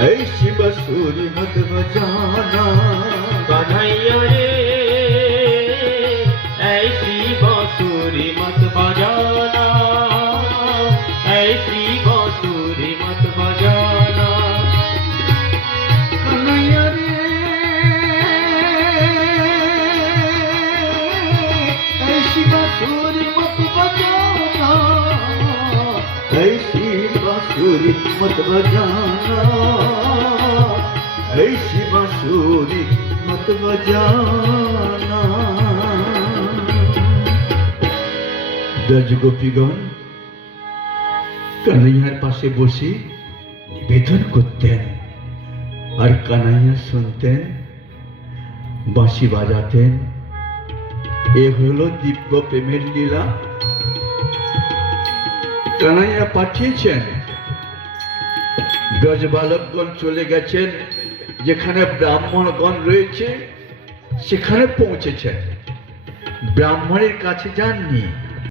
ऐसी बांसुरी मत बजाना कन्हैया रे ऐसी बांसुरी मत बजाना, ऐसी बांसुरी मत बजाना। कन्हैया रे ऐसी बांसुरी मत बजाना, ऐसी बांसुरी मत बजाना, ऐसी बांसुरी मत बजाना। ব্রজ গোপীগণ কানাইয়ার পাশে বসে নিবেদন করতেন আর কানাইয়া শুনতেন, বাঁশি বাজাতেন। এ হলো দিব্য প্রেমের লীলা। কানাইয়া পাঠিয়েছেন, ব্রজ বালকগণ চলে গেছেন, যেখানে ব্রাহ্মণগণ রয়েছে সেখানে পৌঁছেছেন। ব্রাহ্মণের কাছে যাননি,